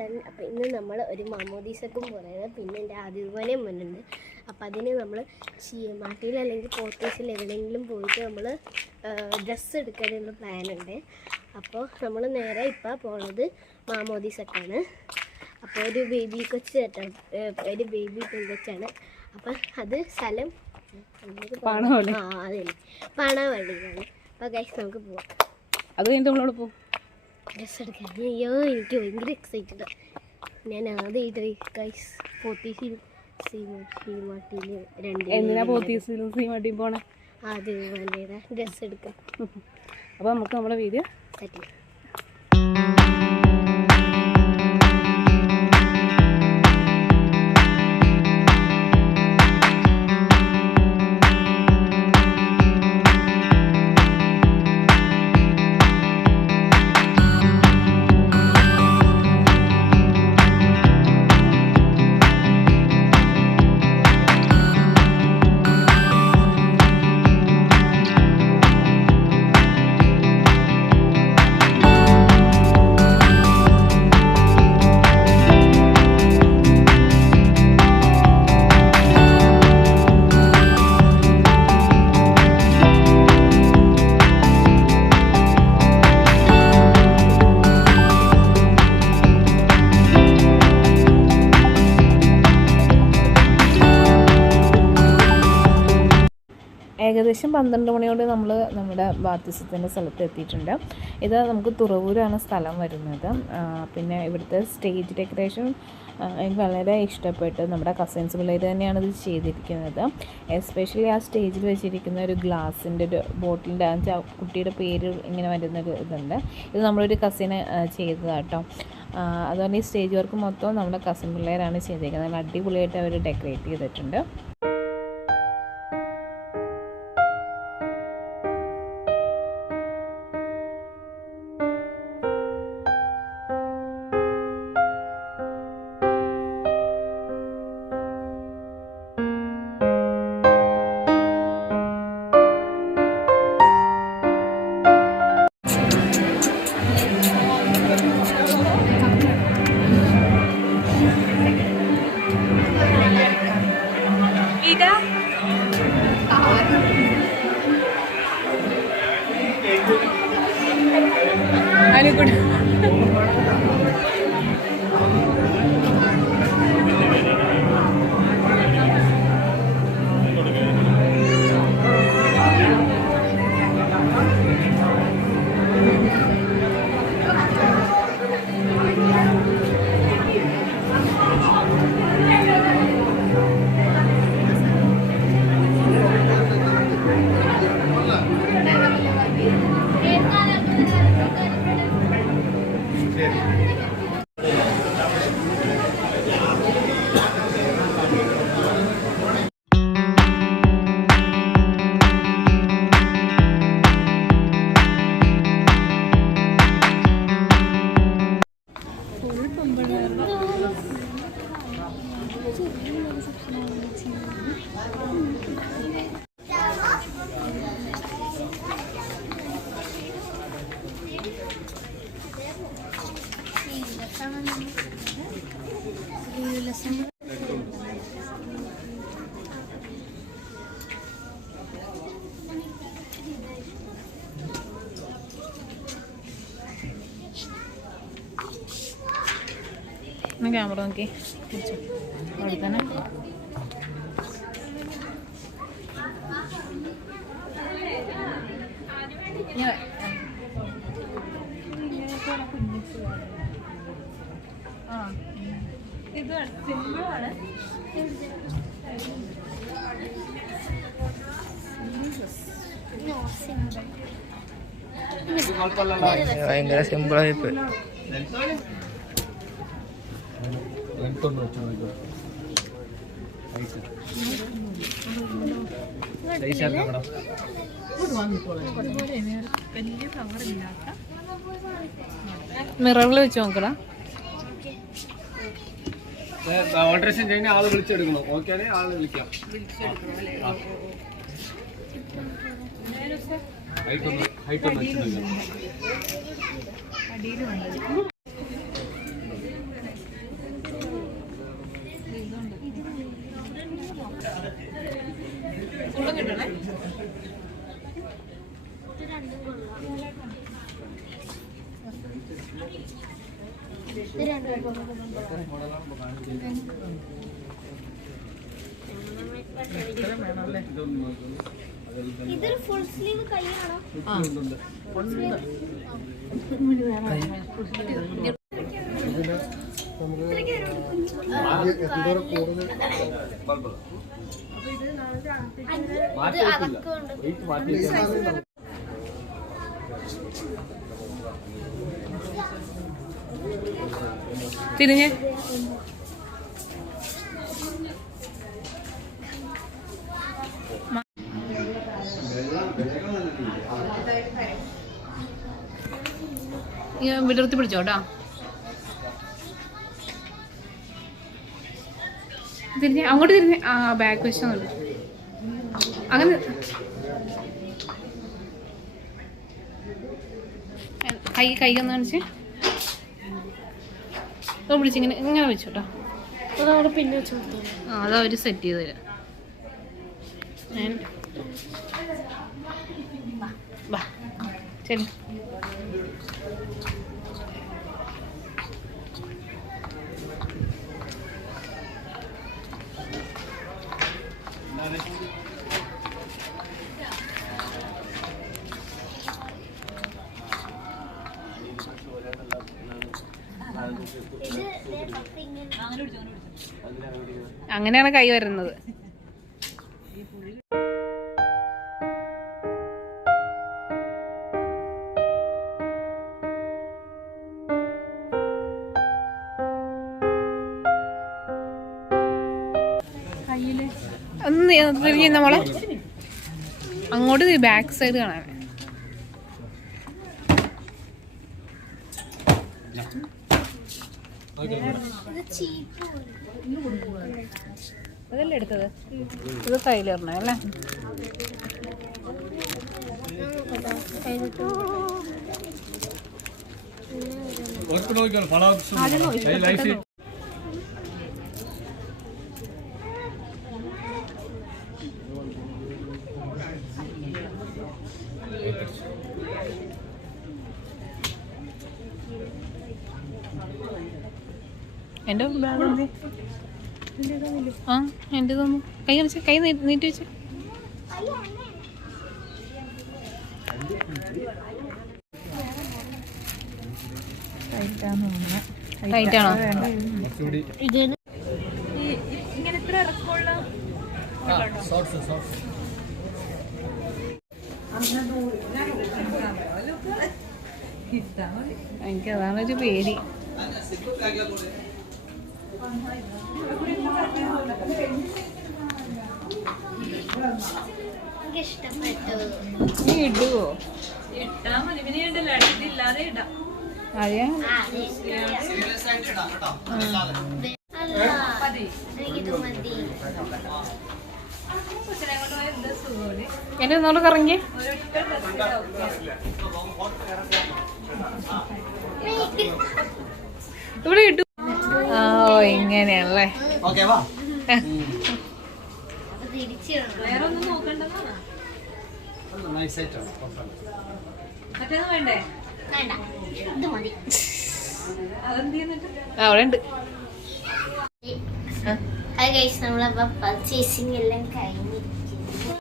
Channel. അപ്പോൾ ഇന്ന് നമ്മൾ ഒരു മാമോദീസക്കും പറയുന്നത് പിന്നെ എൻ്റെ ആദ്യപോലെയും വന്നിട്ടുണ്ട്. അപ്പോൾ അതിന് നമ്മൾ മാട്ടിയിൽ അല്ലെങ്കിൽ പോത്തീസിൽ എവിടെയെങ്കിലും പോയിട്ട് നമ്മൾ ഡ്രസ്സ് എടുക്കാനുള്ള പ്ലാനുണ്ട്. അപ്പോൾ നമ്മൾ നേരെ ഇപ്പോൾ പോണത് മാമോദീസക്കാണ്. അപ്പോൾ ഒരു ബേബി കൊച്ച് കേട്ടോ, ഒരു ബേബി പെൺകൊച്ചാണ്. അപ്പം അത് സ്ഥലം അതല്ലേ പാണാവള്ളിയിലാണ്. അപ്പോൾ ഗൈസ് നമുക്ക് പോവാം. അത് കഴിഞ്ഞിട്ട് നമ്മളോട് പോകും ഡ്രസ്സ് എടുക്കാൻ. അയ്യോ എനിക്ക് ഭയങ്കര എക്സൈറ്റഡ്. ഞാൻ ആദ്യമായിട്ട് ഗൈസ് പോത്തീസിൽ സീമാട്ടിയിൽ എന്തിനാ പോത്തീസിൽ സീമാട്ടിയിൽ പോണേ? അത് വേണ്ട ഡ്രസ്സ് എടുക്കാം. അപ്പോൾ നമുക്ക് നമ്മുടെ വീഡിയോ സെറ്റ് ചെയ്യാം. ഏകദേശം 12 മണിയോടെ നമ്മൾ നമ്മുടെ ബാപ്റ്റിസത്തിൻ്റെ സ്ഥലത്ത് എത്തിയിട്ടുണ്ട്. ഇത് നമുക്ക് തുറവൂരാണ് സ്ഥലം വരുന്നത്. പിന്നെ ഇവിടുത്തെ സ്റ്റേജ് ഡെക്കറേഷൻ എനിക്ക് വളരെ ഇഷ്ടപ്പെട്ടു. നമ്മുടെ കസിൻസ് പിള്ളേർ തന്നെയാണ് ഇത് ചെയ്തിരിക്കുന്നത്. എസ്പെഷ്യലി ആ സ്റ്റേജിൽ വെച്ചിരിക്കുന്ന ഒരു ഗ്ലാസിൻ്റെ ഒരു ബോട്ടിലിൻ്റെ കുട്ടിയുടെ പേര് ഇങ്ങനെ വരുന്നൊരു ഇതുണ്ട്. ഇത് നമ്മളൊരു കസിന് ചെയ്തതാട്ടോ. അതുകൊണ്ട് ഈ സ്റ്റേജ് വർക്ക് മൊത്തം നമ്മുടെ കസിൻ പിള്ളേരാണ് ചെയ്തിരിക്കുന്നത്. നല്ല അടിപൊളിയായിട്ട് അവർ ഡെക്കറേറ്റ് ചെയ്തിട്ടുണ്ട്. ക്യാമറ നോക്കി അവിടെ തന്നെ. ഇത് സിമ്പിളാണ്. ഭയങ്കര സിമ്പിളായിപ്പോയി. മിററിൽ വെച്ച് നോക്കടാ. ഓൾട്രേഷൻ കഴിഞ്ഞാൽ ആള് വിളിച്ചെടുക്കണം. ഓക്കെ ആണെങ്കിൽ ആള് വിളിക്കാം. ഹൈറ്റ് ഒന്ന് ഇതൊരു ഫുൾ സ്ലീവ് കൈയാണോ? തിരിഞ്ഞ് വിടർത്തി പിടിച്ചോട്ടാ. തിരിഞ്ഞ് അങ്ങോട്ട് തിരിഞ്ഞ്. ആ ബാക്ക് വശം അങ്ങനെ കൈകൊന്ന് കാണിച്ച് പിടിച്ചിങ്ങനെ ഇങ്ങനെ വെച്ചോട്ടോ. അതവിടെ പിന്നെ വെച്ചു. ആ അതവർ സെറ്റ് ചെയ്ത് തരാം. വാ ശരി. അങ്ങനെയാണ് കൈ വരുന്നത്. ഒന്ന് തിരിഞ്ഞ മോളെ അങ്ങോട്ട് ബാക്ക് സൈഡ് കാണാൻ. അതല്ലേ എടുത്തത്? ഇത് കയ്യിലിറണേ അല്ലേ? എൻ്റെ ബാഗ് ആ എൻ്റെ തന്നു. കൈ കാണിച്ച് കൈ നീട്ടി വെച്ച്. ടൈറ്റാണോ? ഇങ്ങനെ എത്ര ഇറക്കമുള്ള എനിക്ക് അതാണൊരു പേടി. നീ ഇടുവോ? അതെയാ? എന്നെ ഒന്നുകൂടെ കറങ്ങി. ഇവിടെ ഇട്ടു. ഓ ഇങ്ങനെയാണല്ലേ. അവിടെ ഉണ്ട്. നമ്മളപ്പോ പർച്ചേസിംഗ് എല്ലാം കഴിഞ്ഞിരിക്കുന്നു.